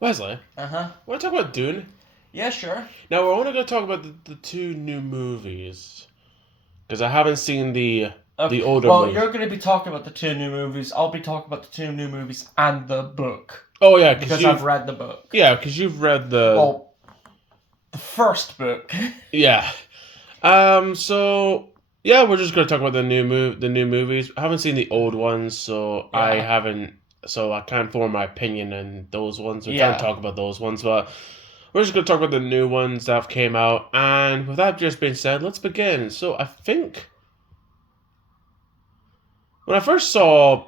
Wesley, Uh-huh. want to talk about Dune? Yeah, sure. Now we're only going to talk about the two new movies because I haven't seen Okay. the older Well, movies. you're going to be talking about the two new movies. I'll be talking about the two new movies and the book Oh yeah, because because I've read the book. you've read the Well, the first book. yeah. So yeah, we're just going to talk about the new movies. I haven't seen the old ones, so I Yeah. haven't. So I can't form my opinion on those ones. We can't Yeah. talk about those ones, but we're just going to talk about the new ones that have came out. And with that just being said, let's begin. So I think when I first saw,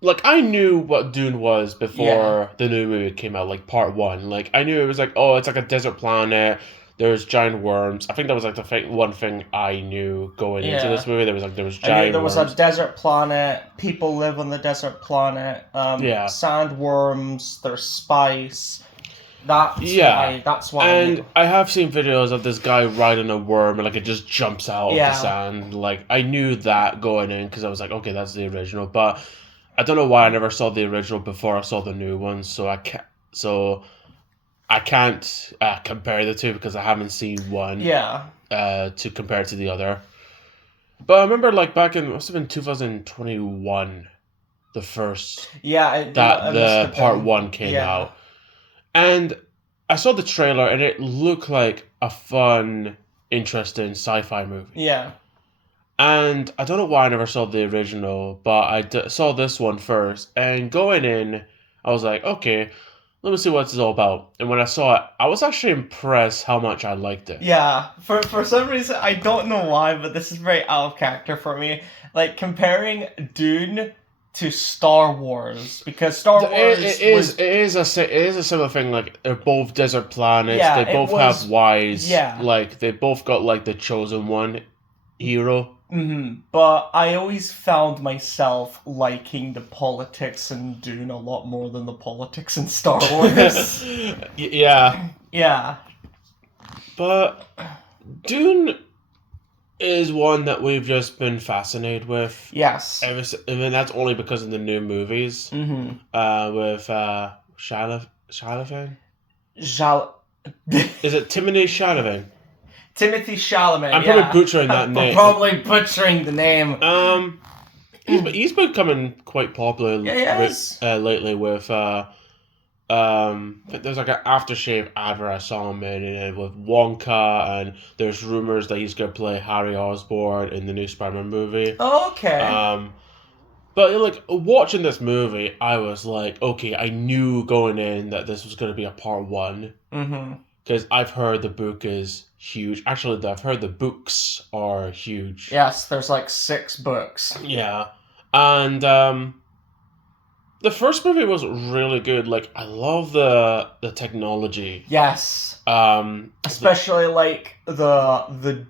like, I knew what Dune was Yeah. before the new movie came out, like part one. Like, I knew it was like, oh, it's like a desert planet. There's giant worms. I think that was like one thing I knew going into this Yeah. movie. There was I knew giant there was a worms. desert planet. People live on the desert planet. Yeah, Sandworms. There's spice. That's yeah. why. That's why I And knew. I have seen videos of this guy riding a worm and like it just jumps out of the Yeah. sand. Like I knew that going in because I was like, okay, that's the original. But I don't know why I never saw the original before I saw the new one. So I can't compare the two because I haven't seen one Yeah. to compare to the other. But I remember like back in must have been 2021, the first Yeah. that It must the have part been. one came Yeah. out, and I saw the trailer and it looked like a fun, interesting sci-fi movie. Yeah. And I don't know why I never saw the original, but saw this one first. And going in, I was like, okay, let me see what it's all about. And when I saw it, I was actually impressed how much I liked it. Yeah, for some reason I don't know why, but this is very out of character for me. Like comparing Dune to Star Wars because Star Wars was It is a similar thing. Like they're both desert planets. yeah, They it both have was wise. yeah. Like they both got like the chosen one hero. But I always found myself liking the politics in Dune a lot more than the politics in Star Wars. Yeah, Yeah. but Dune is one that we've just been fascinated with. Yes. I mean, that's only because of the new movies. Mm-hmm. With Chalamet. Jal- Is it Timothy Chalamet? Timothy Chalamet, I'm probably yeah. butchering that I'm name. probably butchering the name. He's becoming quite popular Yeah, yes. lately with there's like an aftershave advert I saw him in it with Wonka, and there's rumors that he's gonna play Harry Osborn in the new Spider-Man movie. Okay. Um, but like watching this movie, I was like, okay, I knew going in that this was gonna be a part one Mm-hmm. because I've heard the book is huge. Actually, I've heard the books are huge. Yes, there's like 6 books. Yeah, and the first movie was really good. Like I love the technology. Yes. Especially like the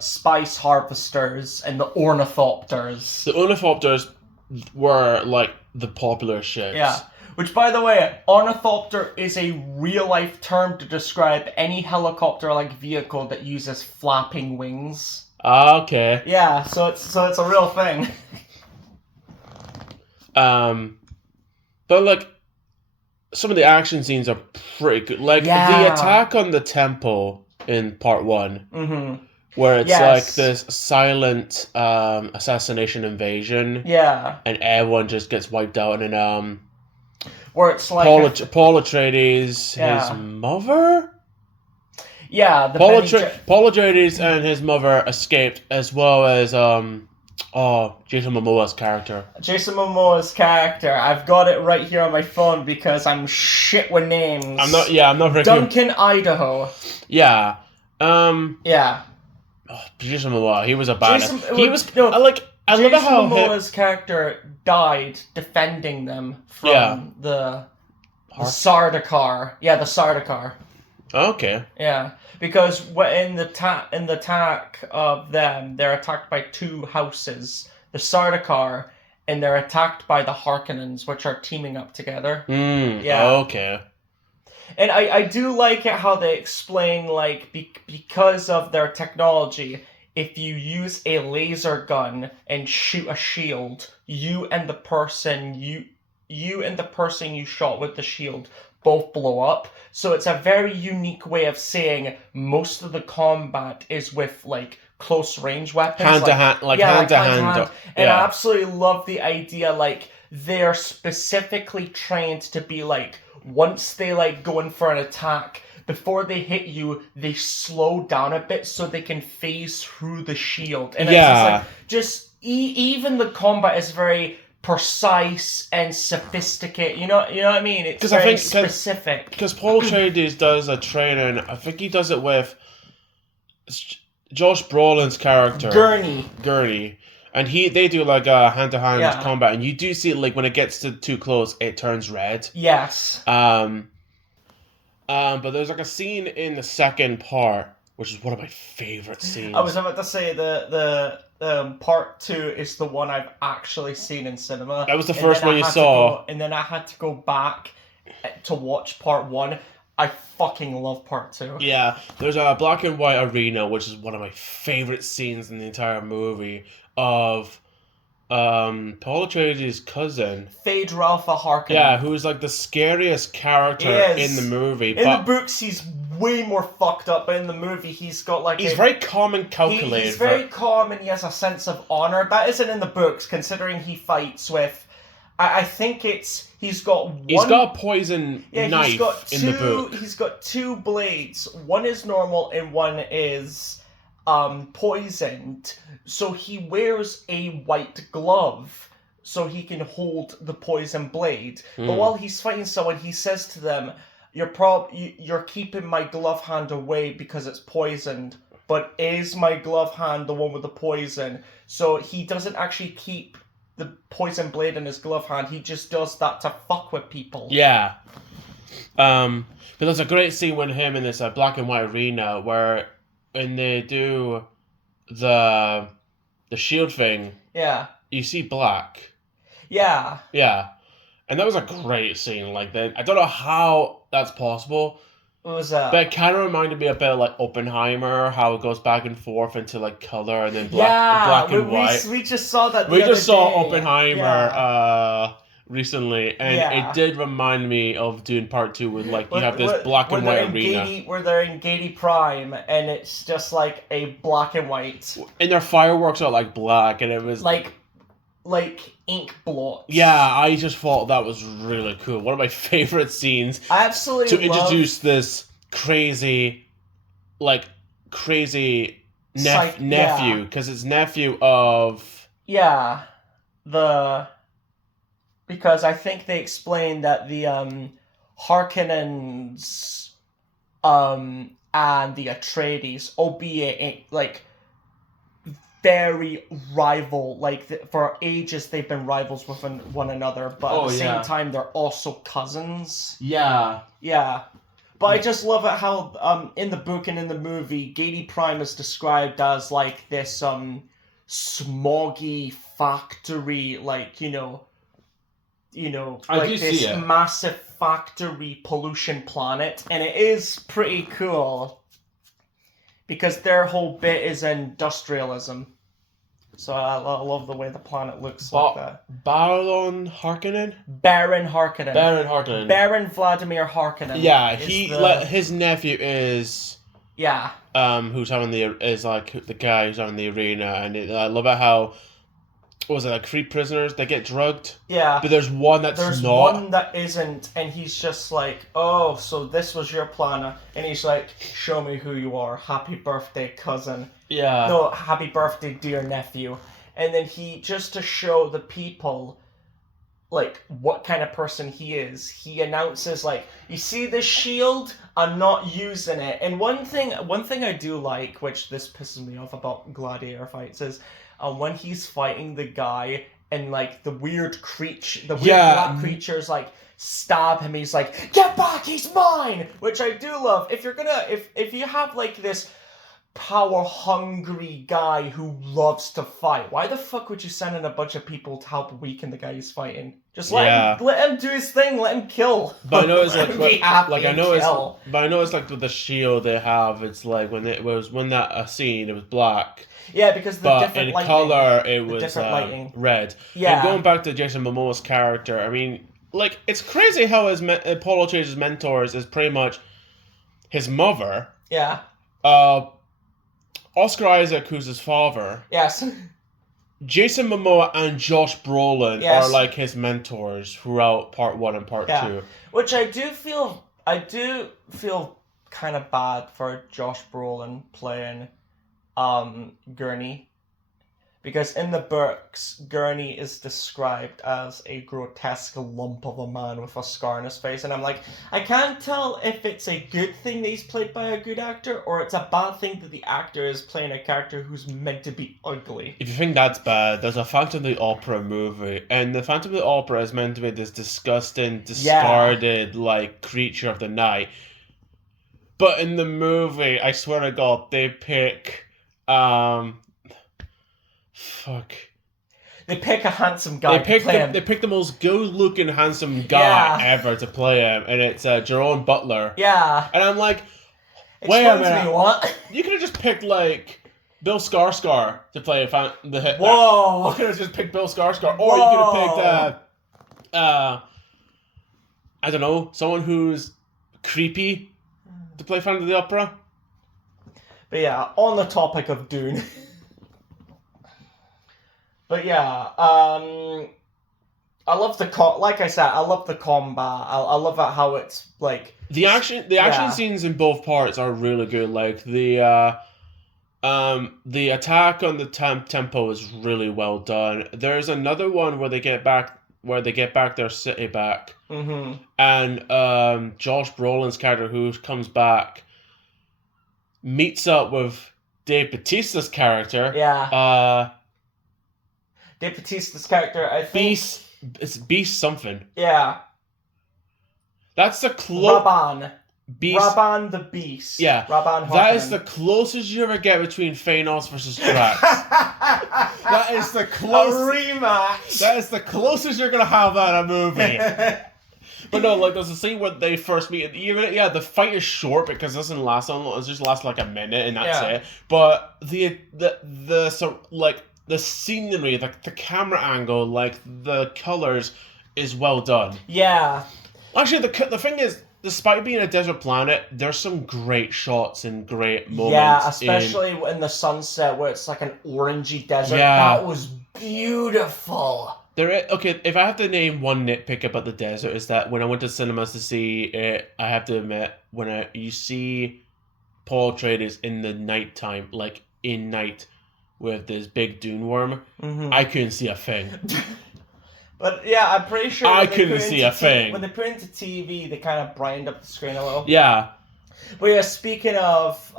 spice harvesters and the ornithopters. The ornithopters were like the popular ships. Yeah. Which, by the way, ornithopter is a real-life term to describe any helicopter-like vehicle that uses flapping wings. Ah, okay. Yeah, so it's a real thing. Um, but like some of the action scenes are pretty good. Like Yeah. the attack on the temple in part one, Mm-hmm. where it's Yes. like this silent assassination invasion, Yeah. and everyone just gets wiped out, and then Where it's like Paul Atreides, Yeah. his mother. yeah, the Benny Paul Atreides and his mother escaped, as well as Jason Momoa's character. Jason Momoa's character. I've got it right here on my phone because I'm shit with names. I'm not very Duncan, Idaho. Yeah. Yeah. Jason Momoa, he was a badass. Jason- He was no, I love Jason how Momoa's character died defending them from Yeah. the Sardaukar. Yeah, the Sardaukar. Okay. Yeah, because in the attack of them, they're attacked by 2 houses, the Sardaukar, and they're attacked by the Harkonnens, which are teaming up together. Yeah. Okay. And I do like it how they explain, like, because of their technology, if you use a laser gun and shoot a shield, you and the person you shot with the shield both blow up. So it's a very unique way of saying most of the combat is with like close range weapons, hand to like hand, like yeah, hand like to hand to hand. hand. And I Yeah, absolutely love the idea, like they're specifically trained to be like once they like go in for an attack, before they hit you, they slow down a bit so they can phase through the shield. And it's just like yeah. even the combat is very precise and sophisticated. You know what I mean? It's Because I very think specific. because Paul Atreides does a training. I think he does it with Josh Brolin's character Gurney. Gurney, and they do like a hand to hand Yeah. combat, and you do see like when it gets to too close, it turns red. Yes. But there's like a scene in the second part, which is one of my favorite scenes. I was about to say the part 2 is the one I've actually seen in cinema. That was the first one you saw. And then I had to go back to watch part 1. I fucking love part 2. Yeah, there's a black and white arena, which is one of my favorite scenes in the entire movie of Paul Atreides' cousin. Phaedra Alpha Harkonnen. Yeah, who's like the scariest character in the movie. In the books, he's way more fucked up, but in the movie, he's got like he's very calm and calculated. He's very calm and he has a sense of honor. That isn't in the books, considering he fights with. I think he's got a poison knife in the book. He's got 2 blades. One is normal and one is poisoned. So he wears a white glove so he can hold the poison blade. But while he's fighting someone, he says to them, "You're keeping my glove hand away because it's poisoned. But is my glove hand the one with the poison?" So he doesn't actually keep the poison blade in his glove hand. He just does that to fuck with people. Yeah. But there's a great scene with him in this black and white arena where when they do the shield thing, Yeah. you see black. Yeah. Yeah. And that was a great scene. Like that, I don't know how that's possible. What was that? But it kind of reminded me a bit of like Oppenheimer, how it goes back and forth into like color and then black and white. We just saw that. We just saw day. Oppenheimer recently, and it did remind me of Dune Part 2 with like you have this black and white arena. Where they're in Gaiety Prime, and it's just like a black and white. And their fireworks are like black, and it was like ink blots. Yeah, I just thought that was really cool. One of my favorite scenes. I absolutely to introduce this crazy nephew, because it's nephew of because I think they explained that the Harkonnens and the Atreides, albeit like very rival, like for ages they've been rivals with one another, but at the same time they're also cousins. Yeah. But I just love it how in the book and in the movie, Gaiety Prime is described as like this smoggy factory, like you know, like this massive factory pollution planet, and it is pretty cool. Because their whole bit is industrialism. So I love the way the planet looks like that. Baron Harkonnen? Baron Harkonnen. Baron Vladimir Harkonnen. Yeah, his nephew is... Yeah. Who's having the guy who's having the arena, and I love it how... What was it, like 3 prisoners that get drugged? Yeah. But there's one that's not. There's one that isn't, and he's just like, "Oh, so this was your plan." And he's like, "Show me who you are. Happy birthday, cousin." Yeah. No, happy birthday, dear nephew. And then he, just to show the people, like, what kind of person he is, he announces, like, "You see this shield? I'm not using it." And one thing I do like, which this pisses me off about gladiator fights, is when he's fighting the guy and like the weird black creatures like stab him, he's like, "Get back, he's mine!" Which I do love. If you have like this power hungry guy who loves to fight, why the fuck would you send in a bunch of people to help weaken the guy he's fighting? Just let him do his thing, let him kill. But I know it's I know it's like with the shield they have, it's like when that scene it was black. Yeah, because different in lighting, color it was red. Yeah. And going back to Jason Momoa's character, I mean, like it's crazy how Paul Atreides' mentors is pretty much his mother, Yeah. Oscar Isaac, who's his father, Yes. Jason Momoa, and Josh Brolin Yes. are like his mentors throughout part 1 and part 2. Which I do feel kind of bad for Josh Brolin playing Gurney. Because in the books, Gurney is described as a grotesque lump of a man with a scar on his face. And I'm like, I can't tell if it's a good thing that he's played by a good actor, or it's a bad thing that the actor is playing a character who's meant to be ugly. If you think that's bad, there's a Phantom of the Opera movie. And the Phantom of the Opera is meant to be this disgusting, discarded, like, creature of the night. But in the movie, I swear to God, they pick... They pick a handsome guy to play him. They pick the most good-looking, handsome guy ever to play him, and it's Jerome Butler. Yeah. And I'm like, wait a minute. What? You could have just picked, like, Bill Skarsgård to play the hit. Whoa. You could have just picked Bill Skarsgård. Or you could have picked, I don't know, someone who's creepy to play Phantom of the Opera. But yeah, on the topic of Dune... But yeah, I love like I said, I love the combat. I love how it's like the action scenes in both parts are really good. Like the attack on the tempo is really well done. There's another one where they get back their city back, and Josh Brolin's character, who comes back, meets up with Dave Bautista's character. Yeah. Dave Bautista's character, I think... It's Beast something. Yeah. That's the Rabban the Beast. Yeah. Rabban Harkonnen. That is the closest you ever get between Thanos versus Drax. That is the closest... A rematch! That is the closest you're going to have that in a movie. But no, like, there's a scene where they first meet. The fight is short because it doesn't last that long. It just lasts like a minute and that's it. But the scenery, the camera angle, like the colors, is well done. Yeah. Actually, the thing is, despite being a desert planet, there's some great shots and great moments. Yeah, especially in the sunset where it's like an orangey desert. Yeah. That was beautiful. Okay, if I have to name one nitpick about the desert, is that when I went to cinemas to see it, I have to admit, when you see Paul Atreides in the nighttime, like in night, with this big dune worm, I couldn't see a thing. But yeah, I'm pretty sure I couldn't see a thing. When they put it into TV, they kind of brightened up the screen a little. Yeah. But yeah, speaking of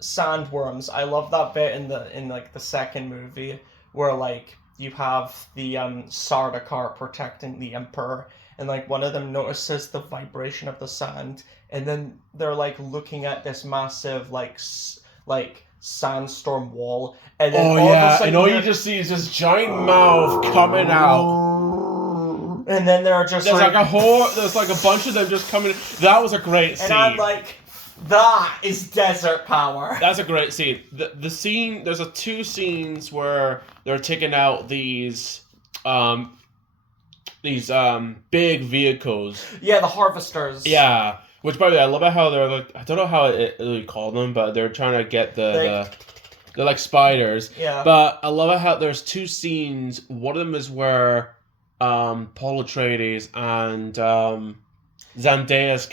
sandworms, I love that bit in the second movie where like you have the Sardaukar protecting the Emperor, and like one of them notices the vibration of the sand, and then they're like looking at this massive like sandstorm wall, and then and all you just see is this giant mouth coming out, and then there's like a bunch of them just coming. That was a great scene. And I'm like, that is desert power. That's a great scene. The scene, there's two scenes where they're taking out these big vehicles. Yeah, the harvesters. Yeah. Which, by the way, I love it how they're like, I don't know how you call them, but they're trying to get they're like spiders. Yeah. But I love it how there's two scenes. One of them is where Paul Atreides and Zendaya's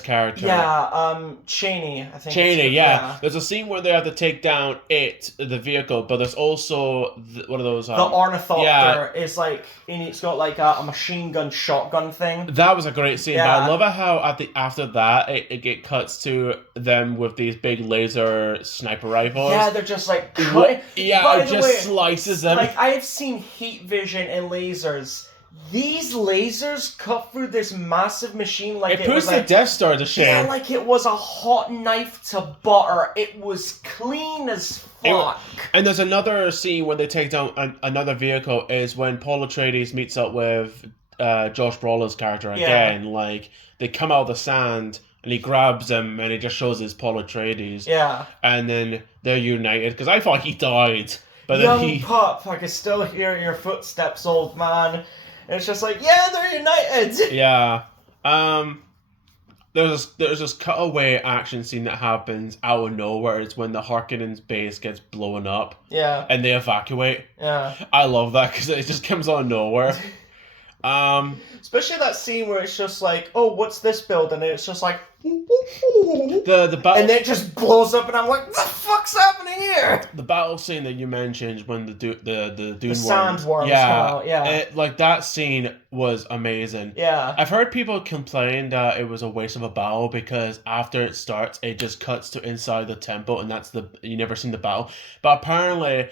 character. Yeah, Cheney, I think. Cheney, yeah. There's a scene where they have to take down the vehicle, but there's also one of those. The ornithopter is like, and it's got like a machine gun shotgun thing. That was a great scene, but I love it how after that it cuts to them with these big laser sniper rifles. Yeah, they're just like cutting. Yeah, it just slices them. Like, I have seen heat vision in lasers. These lasers cut through this massive machine like it puts the Death Star to shame. Yeah, like it was a hot knife to butter. It was clean as fuck. And there's another scene where they take down another vehicle, is when Paul Atreides meets up with Josh Brolin's character again. Like, they come out of the sand and he grabs him and it just shows his Paul Atreides. Yeah. And then they're united, because I thought he died. But Young pup, I can still hear your footsteps, old man. And it's just like, yeah, they're united. Yeah. There's this cutaway action scene that happens out of nowhere. It's when the Harkonnens' base gets blown up Yeah. and they evacuate. Yeah. I love that because it just comes out of nowhere. Especially that scene where it's just like, oh, what's this building? And it's just like, the battle, and then it just blows up, and I'm like, what the fuck's happening here? The battle scene that you mentioned when the Dune sandworms yeah, come out, yeah. Like that scene was amazing. Yeah. I've heard people complain that it was a waste of a battle because after it starts, it just cuts to inside the temple, and you never seen the battle. But apparently,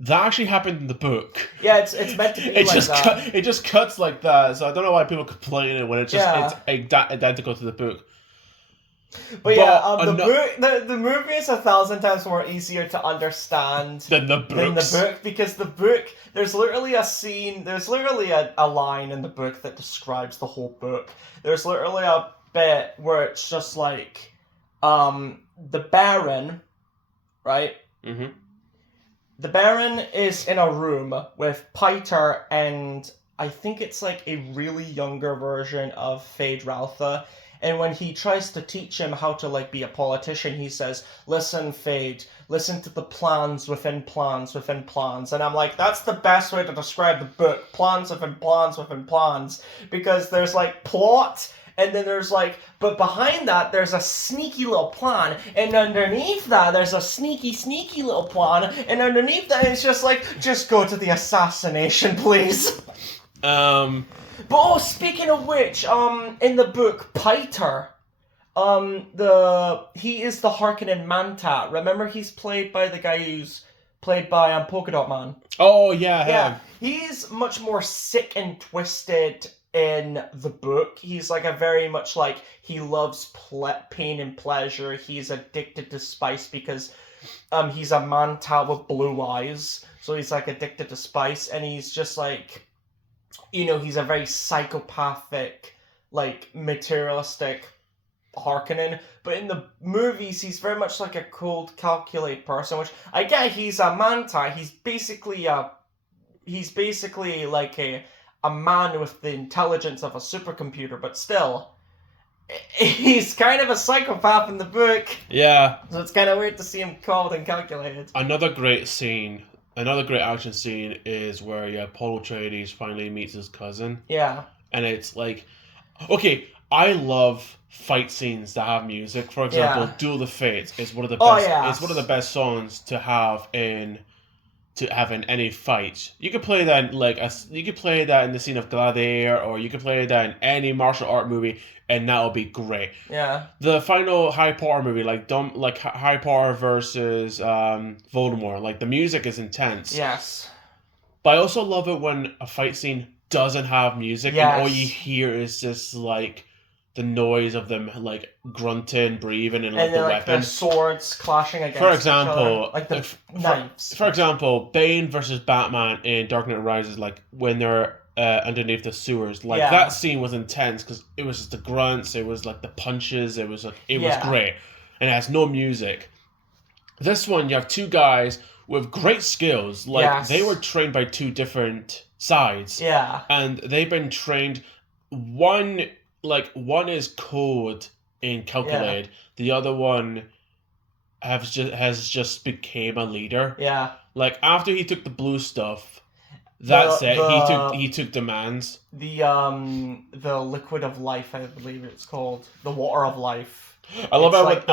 that actually happened in the book. Yeah, it's meant to be that. It just cuts like that, so I don't know why people complain when it's identical to the book. But yeah, the movie is 1,000 times more easier to understand than the book, because the book, there's literally a scene, there's literally a line in the book that describes the whole book. There's literally a bit where it's just like, the Baron, right? Mm-hmm. The Baron is in a room with Piter and I think it's like a really younger version of Feyd-Rautha. And when he tries to teach him how to like be a politician, he says, listen, Feyd, listen to the plans within plans within plans. And I'm like, that's the best way to describe the book. Plans within plans within plans. Because there's like plot, and then there's like, but behind that, there's a sneaky little plan. And underneath that, there's a sneaky little plan. And underneath that, it's just like, just go to the assassination, please. But speaking of which, in the book, Piter, he is the Harkonnen Mantat. Remember, he's played by the guy who's played by Polka Dot Man. Oh, yeah. Yeah. He's much more sick and twisted in the book. He's like a very much like, he loves pain and pleasure. He's addicted to spice because he's a Mantat with blue eyes. So he's like addicted to spice, and he's just like, you know, he's a very psychopathic, like, materialistic Harkonnen. But in the movies, he's very much like a cold, calculated person, which, I get he's a Mantai. He's basically like a man with the intelligence of a supercomputer, but still, he's kind of a psychopath in the book. Yeah. So it's kind of weird to see him cold and calculated. Another great action scene is where Paul Atreides finally meets his cousin. Yeah. And it's like, okay, I love fight scenes that have music. For example, Duel of the Fates is one of the best. It's one of the best songs to have in any fight. You could play that in the scene of Gladiator, or you could play that in any martial art movie, and that'll be great. Yeah. The final Harry Potter movie, Harry Potter versus Voldemort, like the music is intense. Yes. But I also love it when a fight scene doesn't have music, and all you hear is just like the noise of them like grunting, breathing, and like the weapons, the swords clashing against for example, each other. Like the knives. For example, Bane versus Batman in Dark Knight Rises, like when they're underneath the sewers, like that scene was intense because it was just the grunts, it was like the punches, it was great, and it has no music. This one, you have two guys with great skills, like they were trained by two different sides, and they've been trained. One is code and calculated. The other one has just became a leader. Yeah. Like after he took the blue stuff, he took demands. The liquid of life, I believe it's called, the water of life. It's like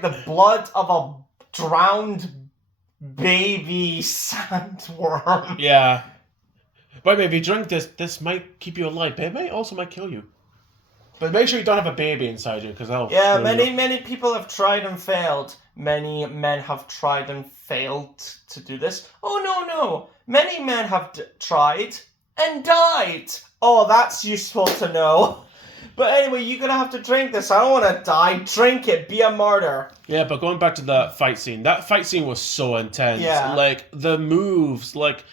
the blood of a drowned baby sandworm. Yeah. But if you drink this might keep you alive, but it might kill you. But make sure you don't have a baby inside you, because that'll... Yeah, many people have tried and failed. Many men have tried and failed to do this. Oh, no. Many men have tried and died. Oh, that's useful to know. But anyway, you're going to have to drink this. I don't want to die. Drink it. Be a martyr. Yeah, but going back to that fight scene was so intense. Yeah. Like, the moves, like...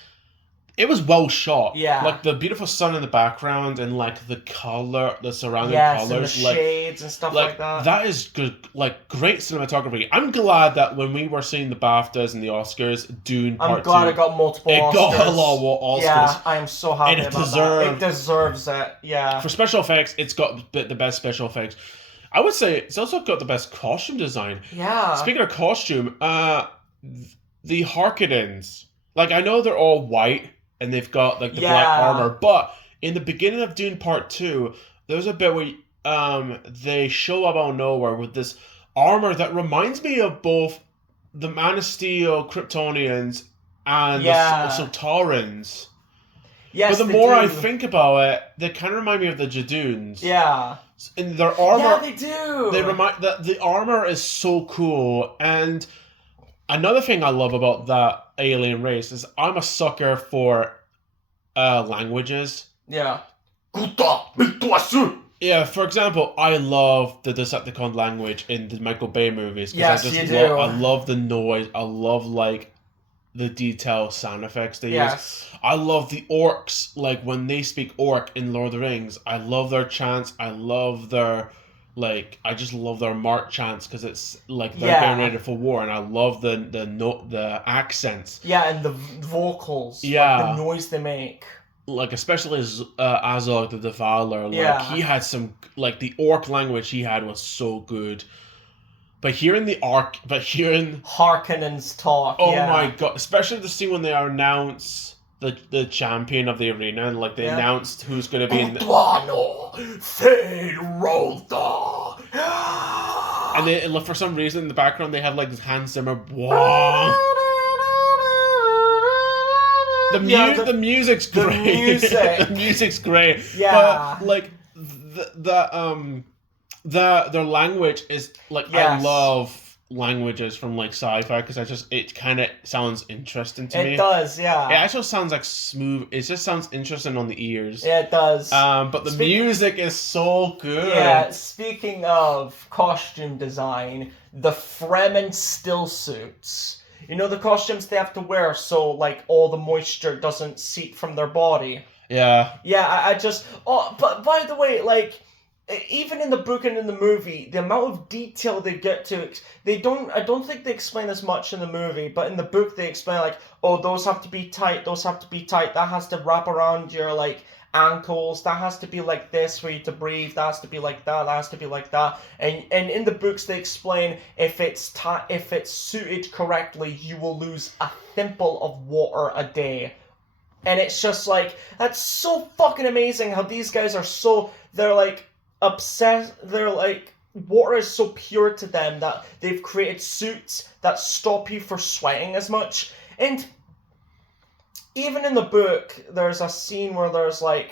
it was well shot. Yeah. Like the beautiful sun in the background and like the color, the surrounding and the colors, like shades and stuff like that. That is good, like great cinematography. I'm glad that when we were seeing the BAFTAs and the Oscars, Dune Part I'm glad 2, it got multiple it Oscars. got a lot of Oscars. Yeah, I'm so happy And about that. It deserves it. Yeah. For special effects, it's got the best special effects. I would say it's also got the best costume design. Yeah. Speaking of costume, the Harkonnens, like I know they're all white and they've got like the black armor, but in the beginning of Dune Part 2, there's a bit where they show up out of nowhere with this armor that reminds me of both the Man of Steel Kryptonians and the Soltarans. Yes, but the more I think about it, they kind of remind me of the Jadoons. Yeah. And their armor, yeah, they do. They remind that the armor is so cool. And another thing I love about that alien race is I'm a sucker for languages. Yeah. Yeah, for example, I love the Decepticon language in the Michael Bay movies. Yes, you do. I love the noise. I love like the detailed sound effects they use. I love the orcs, like when they speak orc in Lord of the Rings. I love their chants. I love their I just love their mark chants because it's like they're getting ready for war, and I love the accents. Yeah, and the vocals. Yeah, like the noise they make. Like especially Azog the Devourer. Like he had some the orc language he had was so good. But hearing Harkonnens talk. Oh my god! Especially the scene when they announce the champion of the arena and they announced who's going to be in the... And they, for some reason in the background they have this Hans Zimmer. The music's great. The music's great. Yeah. But their language is I love languages from sci-fi because it kind of sounds interesting to me. It does, yeah. It actually sounds smooth. It just sounds interesting on the ears. Yeah, it does. But the music is so good. Yeah, speaking of costume design, the Fremen still suits. You know the costumes they have to wear so all the moisture doesn't seep from their body. Yeah. Yeah, I just... Oh, but by the way, even in the book and in the movie, the amount of detail they get to, I don't think they explain as much in the movie, but in the book they explain those have to be tight, that has to wrap around your ankles, that has to be like this for you to breathe, that has to be like that has to be like that, and in the books they explain if it's suited correctly, you will lose a thimble of water a day. And it's just that's so fucking amazing how these guys are they're obsessed. They're water is so pure to them that they've created suits that stop you from sweating as much. And even in the book, there's a scene where there's a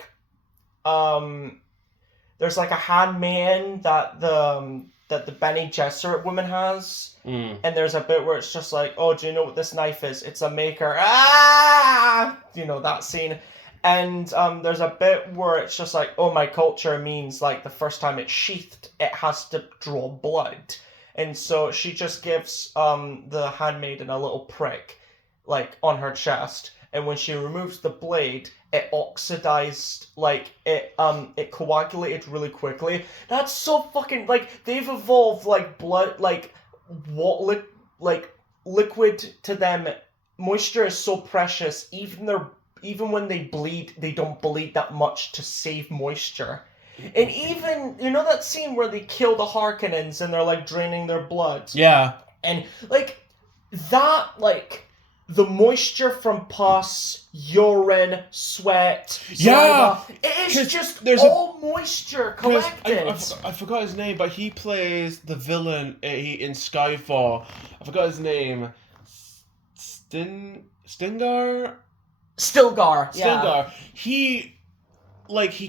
handmaiden that the Bene Gesserit woman has. And there's a bit where it's just oh, do you know what this knife is? It's a maker. Ah! You know, that scene. And there's a bit where it's just oh, my culture means the first time it's sheathed, it has to draw blood. And so she just gives the handmaiden a little prick, on her chest. And when she removes the blade, it oxidized, it coagulated really quickly. That's so fucking, they've evolved, blood, what, liquid to them. Moisture is so precious, even when they bleed, they don't bleed that much to save moisture. And even, you know that scene where they kill the Harkonnens and they're draining their blood? Yeah. And the moisture from pus, urine, sweat, saliva, it is just all moisture collected. I forgot his name, but he plays the villain in Skyfall. I forgot his name. Stilgar. Yeah. He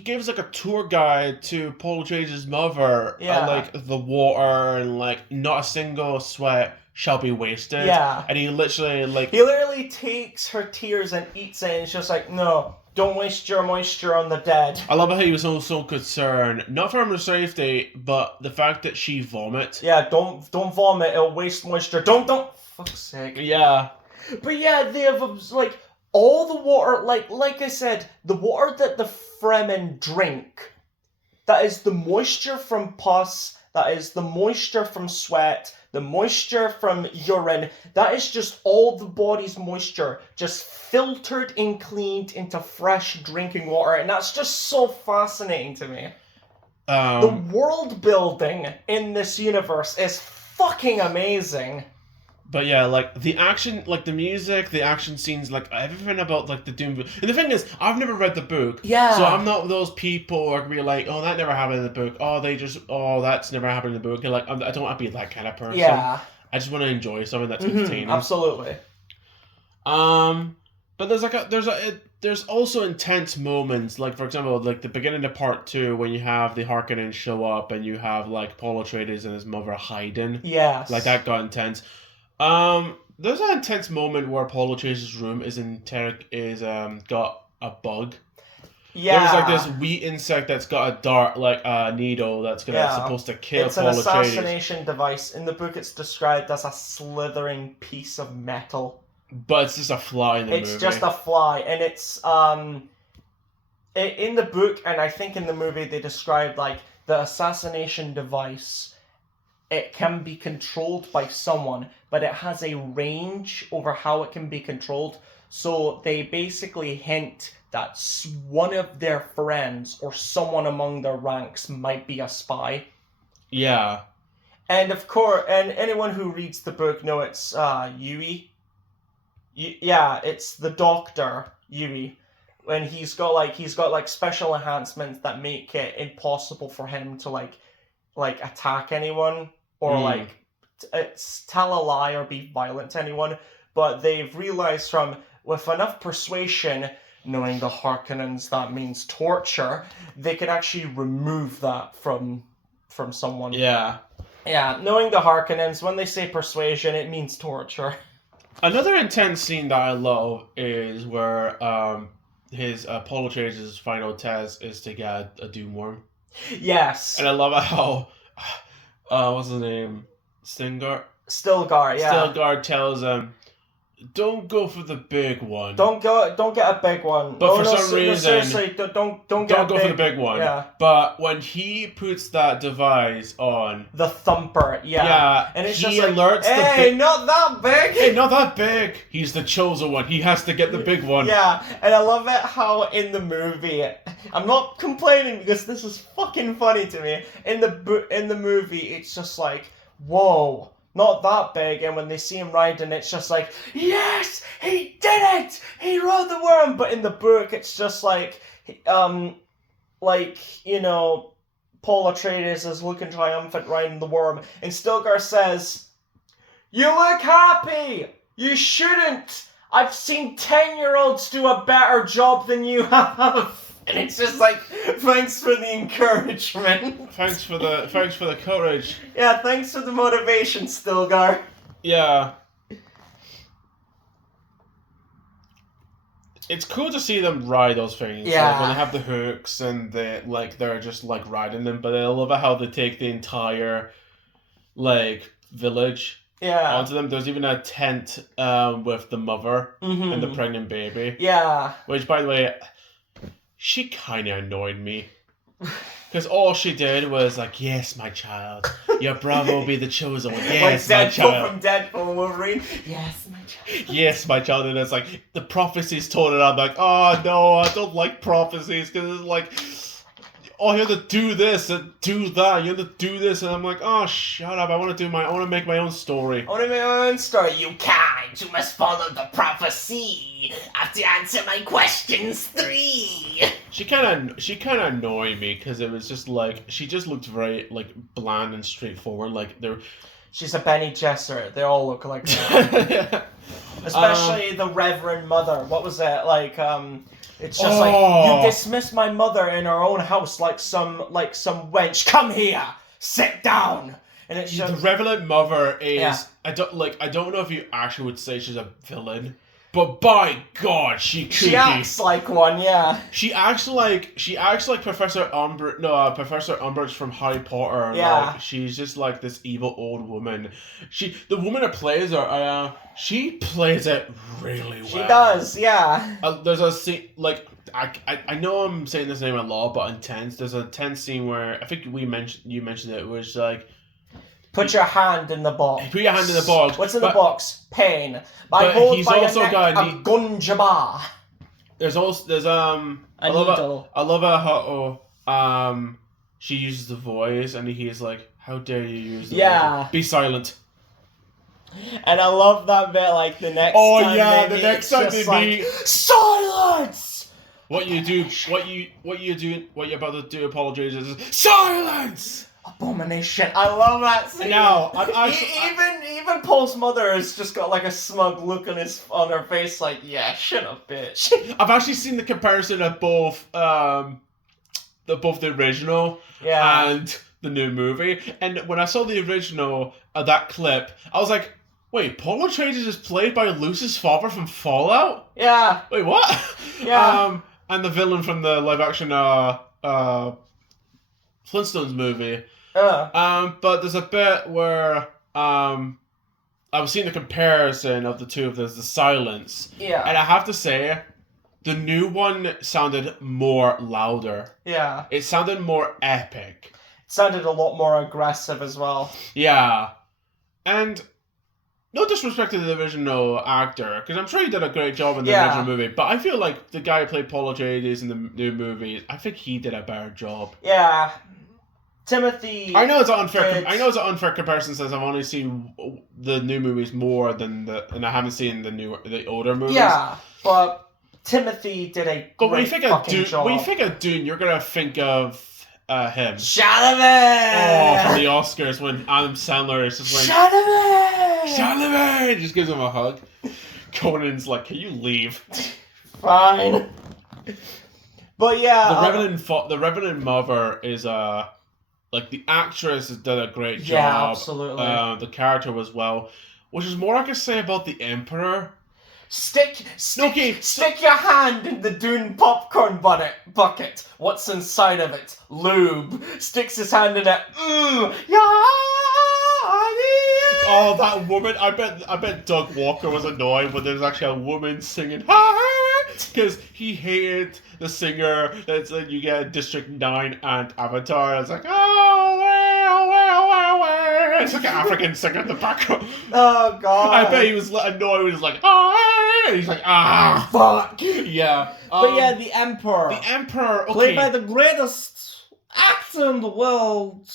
gives a tour guide to Paul Trage's mother. Yeah. The water and not a single sweat shall be wasted. Yeah. And he literally he literally takes her tears and eats it, and it's just no, don't waste your moisture on the dead. I love how he was also concerned, not for her safety, but the fact that she vomits. Yeah, don't vomit, it'll waste moisture. Don't fuck's sake. Yeah. But yeah, they have all the water, like I said, the water that the Fremen drink, that is the moisture from pus, that is the moisture from sweat, the moisture from urine, that is just all the body's moisture just filtered and cleaned into fresh drinking water, and that's just so fascinating to me. The world building in this universe is fucking amazing. But yeah, like the action, like the music, the action scenes, like everything about like the Dune. And the thing is, I've never read the book, Yeah. so I'm not those people who are gonna be like, oh, that never happened in the book. Oh, that's never happened in the book. And like, I don't want to be that kind of person. Yeah. I just want to enjoy something that's entertaining. Absolutely. But there's also intense moments, like for example, like the beginning of part 2 when you have the Harkonnen show up and you have like Paul Atreides and his mother hiding. Yes. Like that got intense. There's an intense moment where Paul Atreides' room is got a bug. Yeah. There's like this wee insect that's got a dart, like a needle that's supposed to kill it's Paul Atreides. It's an assassination device. In the book, it's described as a slithering piece of metal. But it's just a fly in the movie. It's just a fly, and it's in the book, and I think in the movie they described like the assassination device. It can be controlled by someone, but it has a range over how it can be controlled. So they basically hint that one of their friends or someone among their ranks might be a spy. Yeah. And of course, and anyone who reads the book know it's Yui. Yeah, it's the Doctor Yui, and he's got special enhancements that make it impossible for him to like attack anyone or tell a lie or be violent to anyone. But they've realized with enough persuasion, knowing the Harkonnens, that means torture, they can actually remove that from someone. Yeah. Yeah, knowing the Harkonnens, when they say persuasion, it means torture. Another intense scene that I love is where his Paul Atreides' final test is to get a Doom worm. Yes. And I love how what's his name? Stilgar, yeah. Stilgar tells him, don't go for the big one. Don't get a big one. But for some reason, seriously, don't go for the big one. Yeah. But when he puts that device on, the thumper, yeah, and it's he just alerts hey, not that big. Hey, not that big. He's the chosen one. He has to get the big one. Yeah, and I love it how in the movie, I'm not complaining because this is fucking funny to me. In the movie, it's just like, whoa. Not that big, and when they see him riding, it's just like, yes, he did it! He rode the worm! But in the book, it's just like, Paul Atreides is looking triumphant riding the worm, and Stilgar says, you look happy! You shouldn't! I've seen 10-year-olds do a better job than you have! And it's just like, thanks for the encouragement. Thanks for the courage. Yeah, thanks for the motivation, Stilgar. Yeah. It's cool to see them ride those things. Yeah. Like when they have the hooks and they're just like riding them, but I love how they take the entire village onto them. There's even a tent with the mother and the pregnant baby. Yeah. Which, by the way, she kind of annoyed me. Because all she did was like, yes, my child. Your brother will be the chosen one. Yes, my child. From Deadpool and Wolverine. Yes, my child. Yes, my child. And it's like, the prophecies told it. I'm like, oh, no, I don't like prophecies. Because it's like, oh, you have to do this and do that. You have to do this. And I'm like, oh, shut up. I want to make my own story. I want to make my own story. You can't. You must follow the prophecy. I have to answer my questions 3. She kind of annoyed me because it was just like, she just looked very bland and straightforward. She's a Bene Gesserit. They all look like that. Especially the Reverend Mother. What was that like? It's just like, you dismiss my mother in her own house like some wench. Come here, sit down. And it's just, the Reverend Mother is I don't know if you actually would say she's a villain. but by God, she could She acts like one, yeah. She acts like Professor Professor Umbridge from Harry Potter. Yeah. Like, she's just like this evil old woman. The woman that plays her, she plays it really well. She does, yeah. There's a scene like I know I'm saying this name a lot, but intense. There's a tense scene where I think you mentioned it was like. Put your hand in the box. Put your hand in the box. What's in the box? Pain. He's also got a gunjaba. There's a needle. I love how she uses the voice and he's like, "How dare you use the voice? Be silent." And I love that bit. Like the next. Oh time yeah, they the next time they meet. Silence. What you're about to do, apologize is silence. Abomination. I love that scene. No, even Paul's mother has just got like a smug look on her face, like, yeah, shut up, bitch. I've actually seen the comparison of both the original and the new movie, and when I saw the original that clip, I was like, wait, Paul Atreides is played by Luce's father from Fallout? Yeah. Wait, what? Yeah. And the villain from the live action Flintstones movie. But there's a bit where I was seeing the comparison of the two of those, the silence. Yeah. And I have to say, the new one sounded more louder. Yeah. It sounded more epic. It sounded a lot more aggressive as well. Yeah. And no disrespect to the original actor, because I'm sure he did a great job in the original movie, but I feel like the guy who played Paul Atreides in the new movie, I think he did a better job. Yeah. Timothy. I know it's an unfair comparison since I've only seen the new movies more than and I haven't seen the older movies. Yeah, but Timothy did a great fucking job. When you think of Dune, you're gonna think of him. Chalamet! Oh, from the Oscars when Adam Sandler is just like Chalamet! Just gives him a hug. Conan's like, "Can you leave?" Fine. But yeah, the Reverend Mother is like the actress has done a great job. Yeah, absolutely. The character was well. Which is more I can say about the Emperor. Stick your hand in the Dune popcorn bucket. What's inside of it? Lube. Sticks his hand in it. Oh, that woman! I bet Doug Walker was annoyed when there was actually a woman singing because he hated the singer that's like you get District 9 and Avatar. It's like, it's like an African singer in the background. Oh God! I bet he was annoyed. He was like, he's like, fuck. Yeah. But yeah, the Emperor. The Emperor, okay. Played by the greatest actor in the world,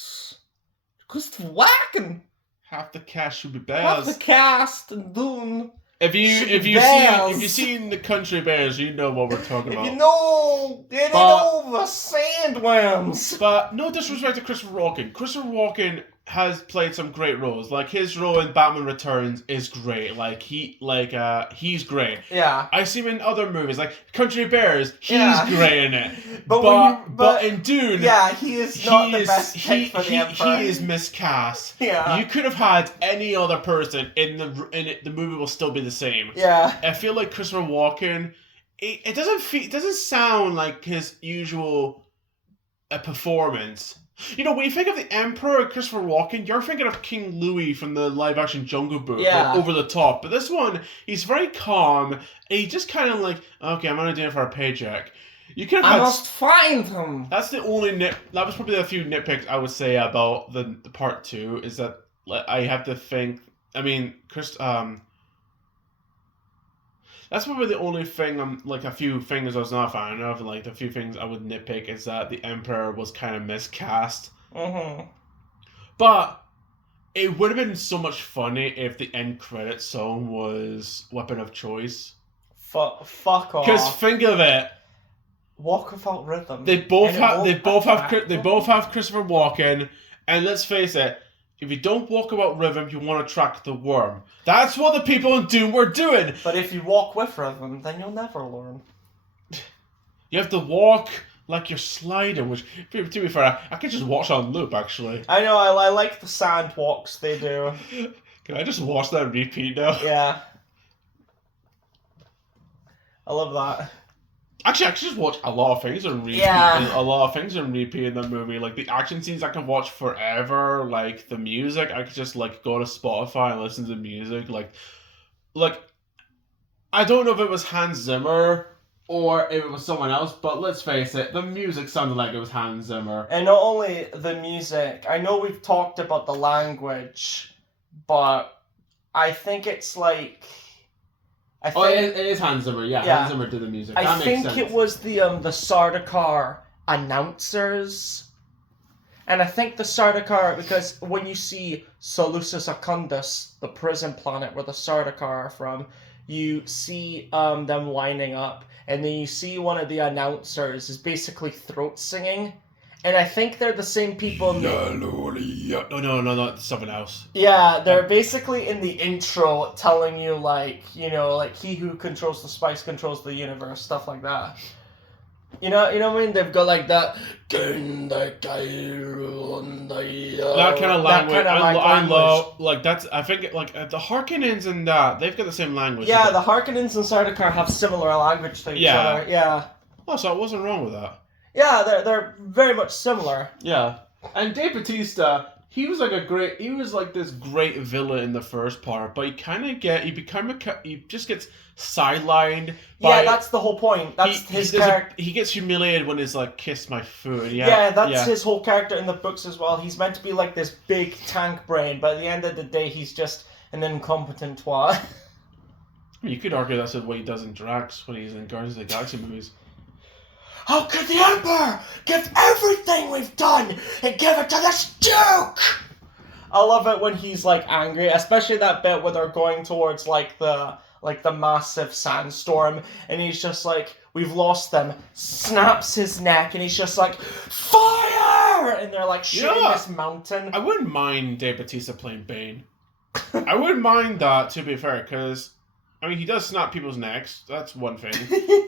Christopher Walken. Half the cast should be bears. Half the cast in Dune. If you've seen the Country Bears, you know what we're talking about. You know, get it over sandworms. But no disrespect to Christopher Walken. Christopher Walken has played some great roles. Like his role in Batman Returns is great. He's great. Yeah. I see him in other movies like Country Bears. He's great in it. But in Dune, he is not the best pick for the Emperor. He is miscast. Yeah. You could have had any other person in it. The movie will still be the same. Yeah. I feel like Christopher Walken. It doesn't sound like his usual performance. You know, when you think of the Emperor Christopher Walken, you're thinking of King Louis from the live-action Jungle Book, like, over the top. But this one, he's very calm, and he just kind of like, okay, I'm only doing it for a paycheck. You could have must find him. That's the only that was probably a few nitpicks I would say about the part 2, is that I have to think, I mean, that's probably the only thing a few things I was not a fan of, and like the few things I would nitpick is that the Emperor was kind of miscast. Mm-hmm. But it would have been so much funny if the end credit song was Weapon of Choice. Fuck off. Because think of it. Walk without rhythm. They both have Christopher Walken, and let's face it, if you don't walk without rhythm, you want to track the worm. That's what the people in Dune were doing. But if you walk with rhythm, then you'll never learn. You have to walk like you're sliding, which, to be fair, I could just watch on loop, actually. I know, I like the sand walks they do. Can I just watch that and repeat now? Yeah. I love that. Actually, I could just watch a lot of things on repeat. Yeah. A lot of things on repeat in that movie. Like the action scenes, I can watch forever. Like the music, I could just like go to Spotify and listen to music. Like I don't know if it was Hans Zimmer or if it was someone else, but let's face it, the music sounded like it was Hans Zimmer. And not only the music, I know we've talked about the language, but I think it's like. It is Hans Zimmer. Yeah, Hans Zimmer did the music. That makes sense. I think it was the Sardaukar announcers. And I think the Sardaukar, because when you see Solusa Secundus, the prison planet where the Sardaukar are from, you see them lining up, and then you see one of the announcers is basically throat singing. And I think they're the same people in the... No, not something else. Yeah, they're basically in the intro telling you, like, you know, like, he who controls the spice controls the universe, stuff like that. You know what I mean? They've got, like, that... That kind of language. I love, like, that's, I think, like, the Harkonnens and that, they've got the same language. Yeah, the Harkonnens and Sardaukar have similar language to each other. Yeah. Oh, so I wasn't wrong with that. Yeah, they're very much similar. Yeah. And Dave Bautista, he was like this great villain in the first part, but he just gets sidelined. Yeah, that's the whole point. That's his character. He gets humiliated when he's like, kiss my food. Yeah, that's his whole character in the books as well. He's meant to be like this big tank brain, but at the end of the day, he's just an incompetent twat. You could argue that's what he does in Drax when he's in Guardians of the Galaxy movies. How could the Emperor give everything we've done and give it to this Duke? I love it when he's like angry, especially that bit where they're going towards like the massive sandstorm, and he's just like, we've lost them, snaps his neck, and he's just like, fire! And they're like shooting this mountain. I wouldn't mind Dave Bautista playing Bane. I wouldn't mind that, to be fair, because I mean, he does snap people's necks. That's one thing.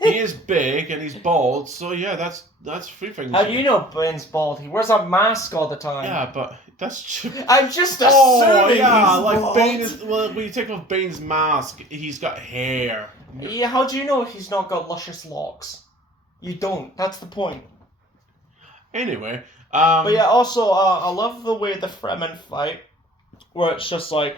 He is big and he's bald, so yeah, that's three things. How do you know Bane's bald? He wears a mask all the time. Yeah, but that's. I'm just assuming. Yeah, he's like bald. Bane is. Well, when you take off Bane's mask, he's got hair. Yeah, how do you know he's not got luscious locks? You don't. That's the point. Anyway, but yeah, also I love the way the Fremen fight, where it's just like.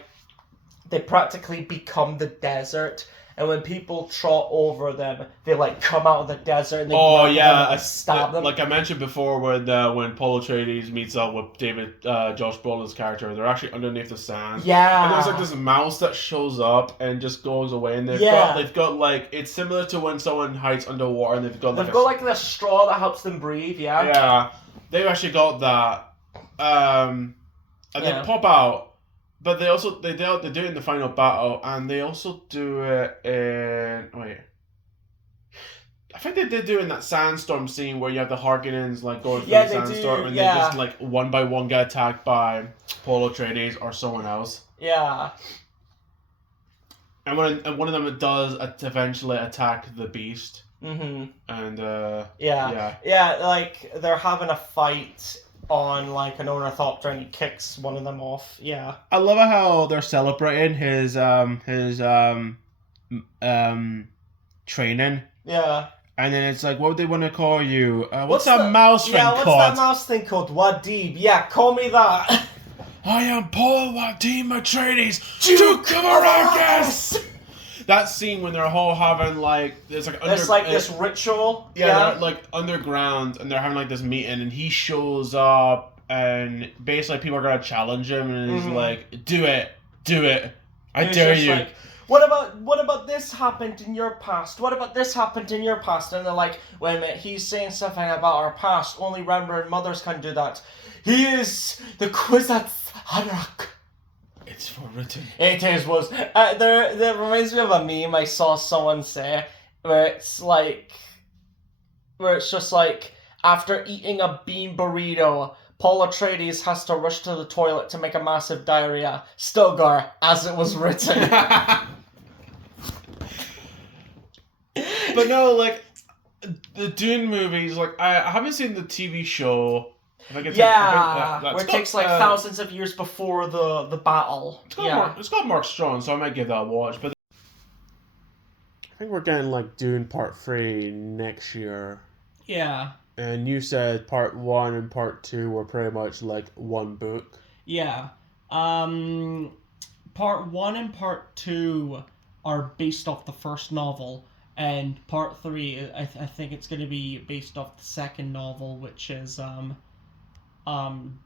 They practically become the desert, and when people trot over them, they like come out of the desert and they grab them and stab them. Like I mentioned before, when Paul Atreides meets up with Josh Brolin's character, they're actually underneath the sand. Yeah, and there's like this mouse that shows up and just goes away, and they've got like it's similar to when someone hides underwater, and they've got like this straw that helps them breathe. Yeah, they've actually got that, and they pop out. But they do it in the final battle, and they also do it in... Wait. I think they did do in that sandstorm scene where you have the Harkonnens like going through the sandstorm, and they just like one by one get attacked by Paul Atreides or someone else. Yeah. And one of them does eventually attack the beast. Mm-hmm. And yeah, like they're having a fight on like an ornithopter, and he kicks one of them off. Yeah, I love how they're celebrating his training. Yeah, and then it's like, what would they want to call you? What's that mouse thing called? Yeah, what's that mouse thing called? Wadib. Yeah, call me that. I am Paul Wadim Atreides, Duke of Arrakis. That scene when they're all having like this ritual. They're like underground and they're having like this meeting, and he shows up and basically people are gonna challenge him, and he's like, "Do it, I dare you." Like, what about this happened in your past? What about this happened in your past? And they're like, wait a minute, he's saying something about our past. Only Renber mothers can do that. He is the Kwisatz Haderach. It's forwritten. It is was. There reminds me of a meme I saw someone say where it's just like after eating a bean burrito, Paul Atreides has to rush to the toilet to make a massive diarrhea. Stilgar, as it was written. But no, like the Dune movies, like I haven't seen the TV show. Where it takes like thousands of years before the battle. It's got Mark Strong, so I might give that a watch. But I think we're getting like Dune Part 3 next year. Yeah. And you said Part 1 and Part 2 were pretty much like one book. Yeah. Um, Part 1 and Part 2 are based off the first novel, and Part 3, I think it's going to be based off the second novel, which is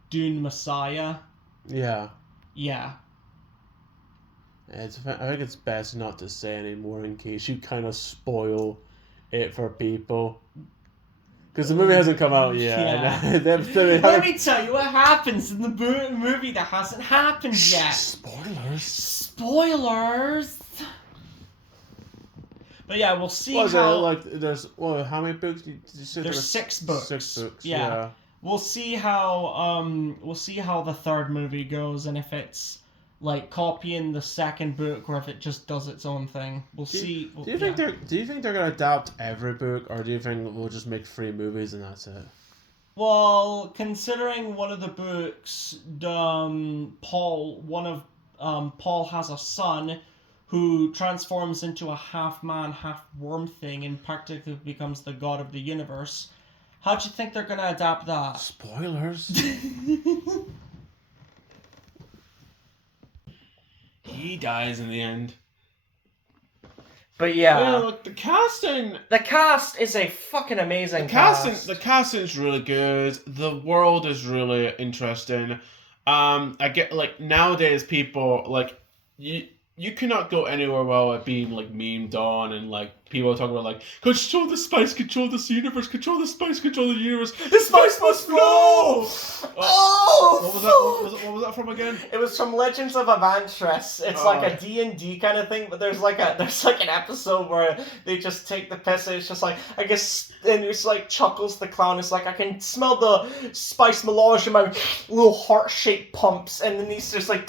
Dune Messiah. Yeah. Yeah. I think it's best not to say anymore in case you kind of spoil it for people. Because the movie hasn't come out yet. Yeah. Let me tell you what happens in the movie that hasn't happened yet. Spoilers. Spoilers. But yeah, we'll see What is how. it like? How many books? Did you say There's 6 books. 6 books. Yeah. Yeah. We'll see how the third movie goes, and if it's like copying the second book or if it just does its own thing. We'll see. Do you think they're gonna adapt every book, or do you think we'll just make 3 movies and that's it? Well, considering one of the books, Paul has a son who transforms into a half man, half worm thing and practically becomes the god of the universe. How do you think they're gonna adapt that? Spoilers. He dies in the end. But yeah, look, the casting. The cast is a fucking amazing The casting's really good. The world is really interesting. I get like nowadays people like you cannot go anywhere without being like memed on and like people talking about like control the spice, control this universe, control the spice, control the universe. The spice must flow. What was that from again? It was from Legends of Avantris. It's like a D&D kind of thing, but there's like an episode where they just take the piss and it's just like, I guess, and it's like Chuckles the clown. It's like, I can smell the spice melange in my little heart-shaped pumps, and then he's just like,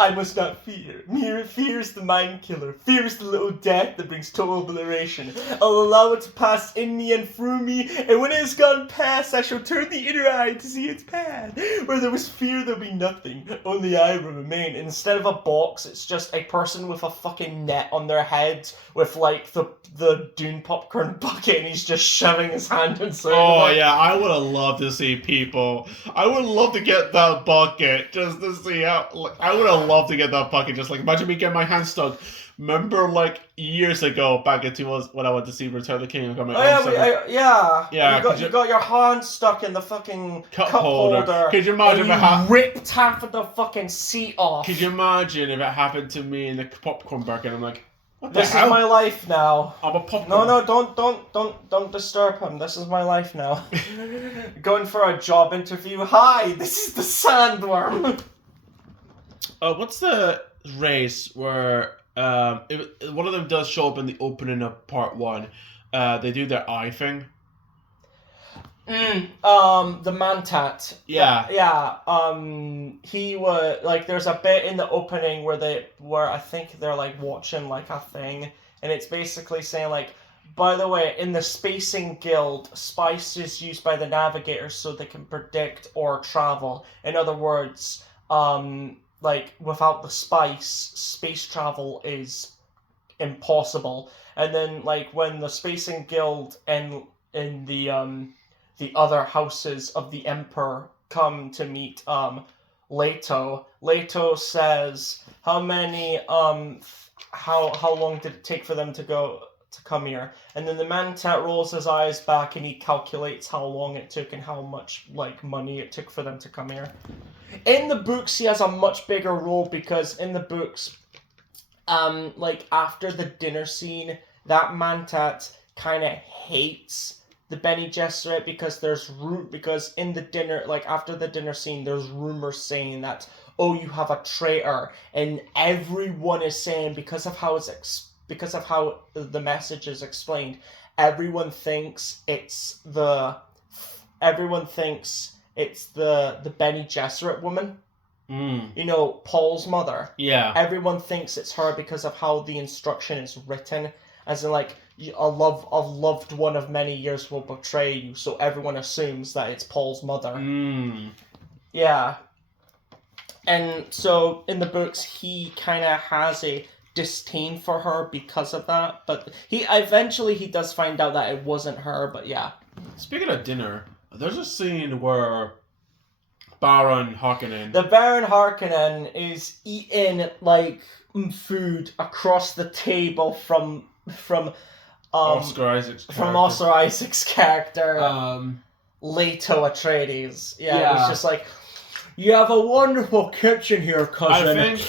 I must not fear. Fear is the mind killer. Fear is the little death that brings total obliteration. I'll allow it to pass in me and through me, and when it has gone past, I shall turn the inner eye to see its path. Where there was fear, there'll be nothing. Only I will remain. And instead of a box, it's just a person with a fucking net on their head with like the Dune popcorn bucket, and he's just shoving his hand inside. Oh yeah, I would have loved to see people. I would love to get that bucket just to see how. Like, I would have loved to get that bucket. Just like imagine me getting my hand stuck. Remember, like years ago, back in when I went to see Return of the King, I got my You got your hand stuck in the fucking cup holder. Could you imagine and you ripped half of the fucking seat off? Could you imagine if it happened to me in the popcorn bucket? And I'm like, what the this hell? Is my life now. I'm a popcorn. No, don't disturb him. This is my life now. Going for a job interview. Hi, this is the sandworm. What's the race where one of them does show up in the opening of part 1? They do their eye thing. The Mantat. Yeah. He was like, there's a bit in the opening where I think they're like watching like a thing, and it's basically saying like, by the way, in the Spacing Guild, spice is used by the navigators so they can predict or travel. In other words, like without the spice, space travel is impossible. And then like when the Spacing Guild and in the other houses of the Emperor come to meet Leto. Leto says, how long did it take for them to come here? And then the Mantat rolls his eyes back and he calculates how long it took and how much like money it took for them to come here. In the books, he has a much bigger role because in the books, like after the dinner scene, that Mantat kind of hates the Bene Gesserit because in the dinner, like after the dinner scene, there's rumors saying that, oh, you have a traitor, and everyone is saying because of how the message is explained, everyone thinks it's the Bene Gesserit woman. You know, Paul's mother. Yeah. Everyone thinks it's her because of how the instruction is written, as in like, a loved one of many years will betray you, so everyone assumes that it's Paul's mother. Yeah. And so in the books, he kind of has a disdain for her because of that. But he eventually he does find out that it wasn't her. But yeah. Speaking of dinner, there's a scene where Baron Harkonnen. The Baron Harkonnen is eating like food across the table from Oscar Isaac's character. from Oscar Isaac's character, Leto Atreides. Yeah, it was just like, you have a wonderful kitchen here, cousin. I think,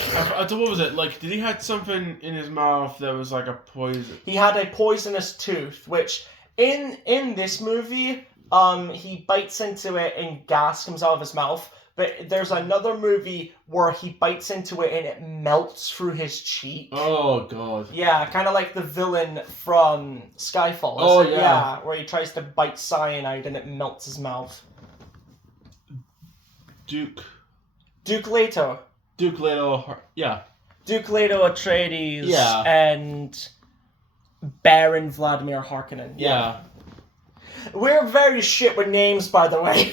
what was it? Like, did he had something in his mouth that was like a poison? He had a poisonous tooth, which in this movie, he bites into it and gas comes out of his mouth. But there's another movie where he bites into it and it melts through his cheek. Oh, God. Yeah, kind of like the villain from Skyfall. Oh, yeah. Yeah, where he tries to bite cyanide and it melts his mouth. Duke Leto. Yeah. Duke Leto Atreides. Yeah. And Baron Vladimir Harkonnen. Yeah. We're very shit with names, by the way.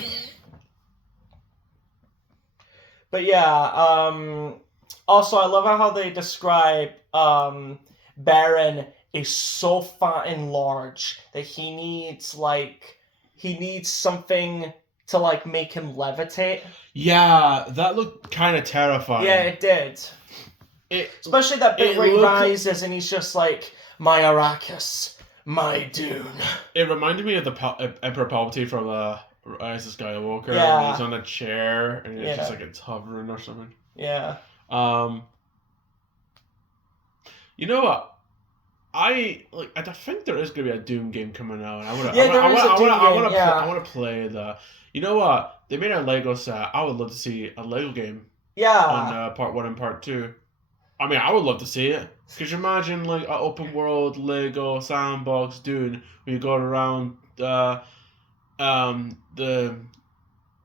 But yeah, also I love how they describe Baron is so fat and large that he needs something to like make him levitate. Yeah, that looked kind of terrifying. Yeah, it did. Especially that bit where he rises and he's just like, my Arrakis, my Dune. It reminded me of the Emperor Palpatine from Rise of Skywalker. Yeah. He's on a chair and it's just like it's hovering or something. Yeah. You know what? I think there is gonna be a Doom game coming out. I want to play the. You know what? They made a Lego set. I would love to see a Lego game. Yeah. On part 1 and part 2. I mean, I would love to see it. Could you imagine like an open world Lego sandbox Dune where you go around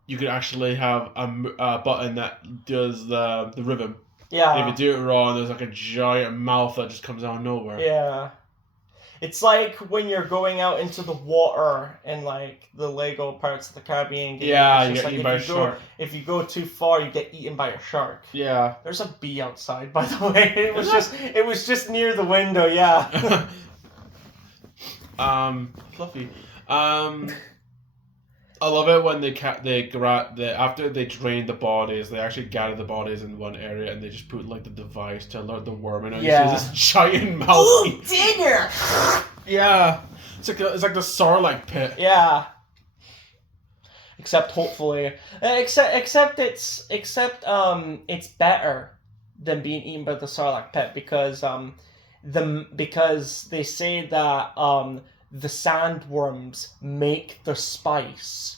you could actually have a button that does the rhythm. Yeah. And if you do it wrong, there's like a giant mouth that just comes out of nowhere. Yeah. It's like when you're going out into the water in like the Lego Pirates of the Caribbean game. Yeah, you get like eaten by a shark. If you go too far, you get eaten by a shark. Yeah. There's a bee outside, by the way. It was just near the window. Yeah. Fluffy. I love it when after they drain the bodies, they actually gather the bodies in one area and they just put like the device to alert the worm and you see this giant mouth. Ooh, dinner. Yeah, it's like the Sarlacc pit. Yeah. Except hopefully, except it's better than being eaten by the Sarlacc pit because because they say that the sandworms make the spice.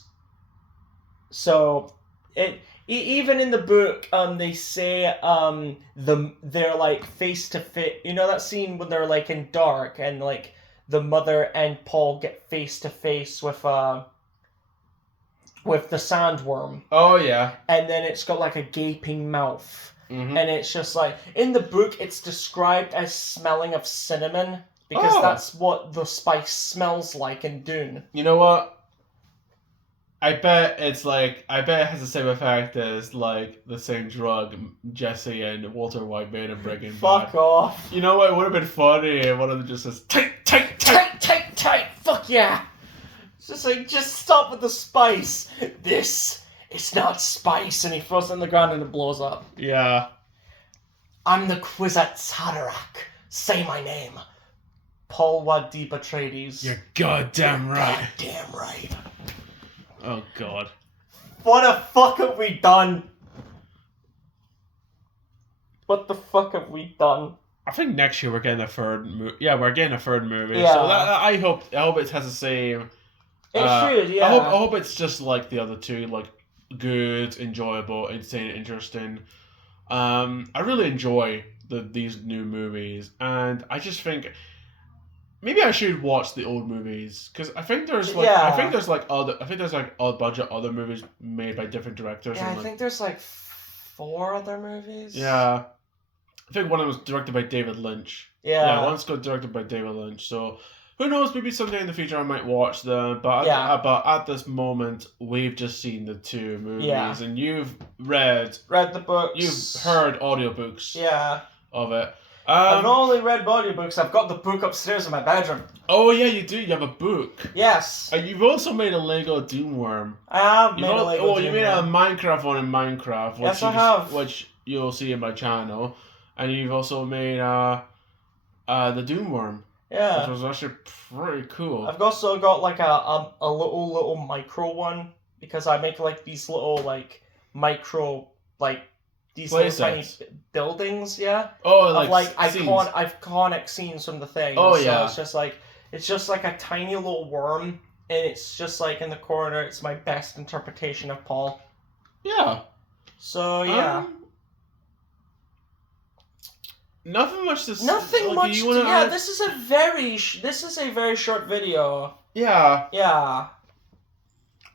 So even in the book, they say they're like face to face. You know that scene when they're like in dark and like the mother and Paul get face to face with the sandworm. Oh yeah. And then it's got like a gaping mouth. Mm-hmm. And it's just like in the book, it's described as smelling of cinnamon. Because that's what the spice smells like in Dune. You know what? I bet it has the same effect as like the same drug Jesse and Walter White made in Breaking Bad. Fuck off. You know what? It would have been funny if one of them just says tight. Fuck yeah. It's just like, just stop with the spice. This is not spice. And he throws it on the ground and it blows up. Yeah. I'm the Kwisatz Haderach. Say my name. Paul Wadib Atreides. You're goddamn right. Goddamn right. Oh god. What the fuck have we done? What the fuck have we done? I think next year we're getting a third movie. Yeah, we're getting a third movie. Yeah. So I hope it has the same. It should, yeah. I hope it's just like the other two, like good, enjoyable, insane, interesting. I really enjoy these new movies, and I just think maybe I should watch the old movies because I think there's odd budget other movies made by different directors. Yeah, I think there's like 4 other movies. Yeah, I think one of them was directed by David Lynch. Yeah, one's got directed by David Lynch. So who knows? Maybe someday in the future I might watch them. But at this moment, we've just seen the 2 movies, and you've read the books. You've heard audiobooks. Yeah. Of it. I've not only read audiobooks, I've got the book upstairs in my bedroom. Oh yeah, you do. You have a book. Yes. And you've also made a Lego Dune Worm. I have made a Lego Oh, you made a Minecraft one in Minecraft. Which Yes, I have. Which you'll see in my channel. And you've also made the Dune Worm. Yeah. Which was actually pretty cool. I've also got like a little micro one because I make like these little like micro like these Play little tiny sets. buildings, yeah. Oh, Of like scenes. iconic scenes from the thing. Oh, so yeah. it's just like a tiny little worm, and it's just like in the corner. It's my best interpretation of Paul. Yeah. So yeah. Nothing much to say. Nothing Like, much. add... This is a very short video. Yeah. Yeah.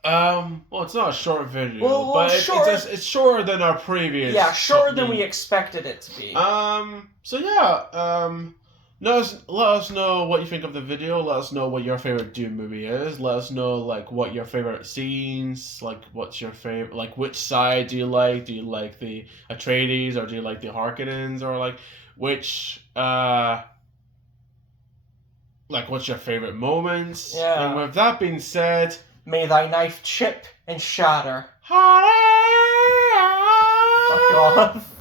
Well, it's not a short video, Well, but it's shorter than our previous. Yeah, shorter than we expected it to be. So yeah. Let us know what you think of the video. Let us know what your favorite Dune movie is. Let us know like what your favorite scenes. Like, what's your favorite? Like, which side do you like? Do you like the Atreides or do you like the Harkonnens or like which like what's your favorite moments? Yeah. And with that being said. May thy knife chip and shatter. Fuck Fuck off.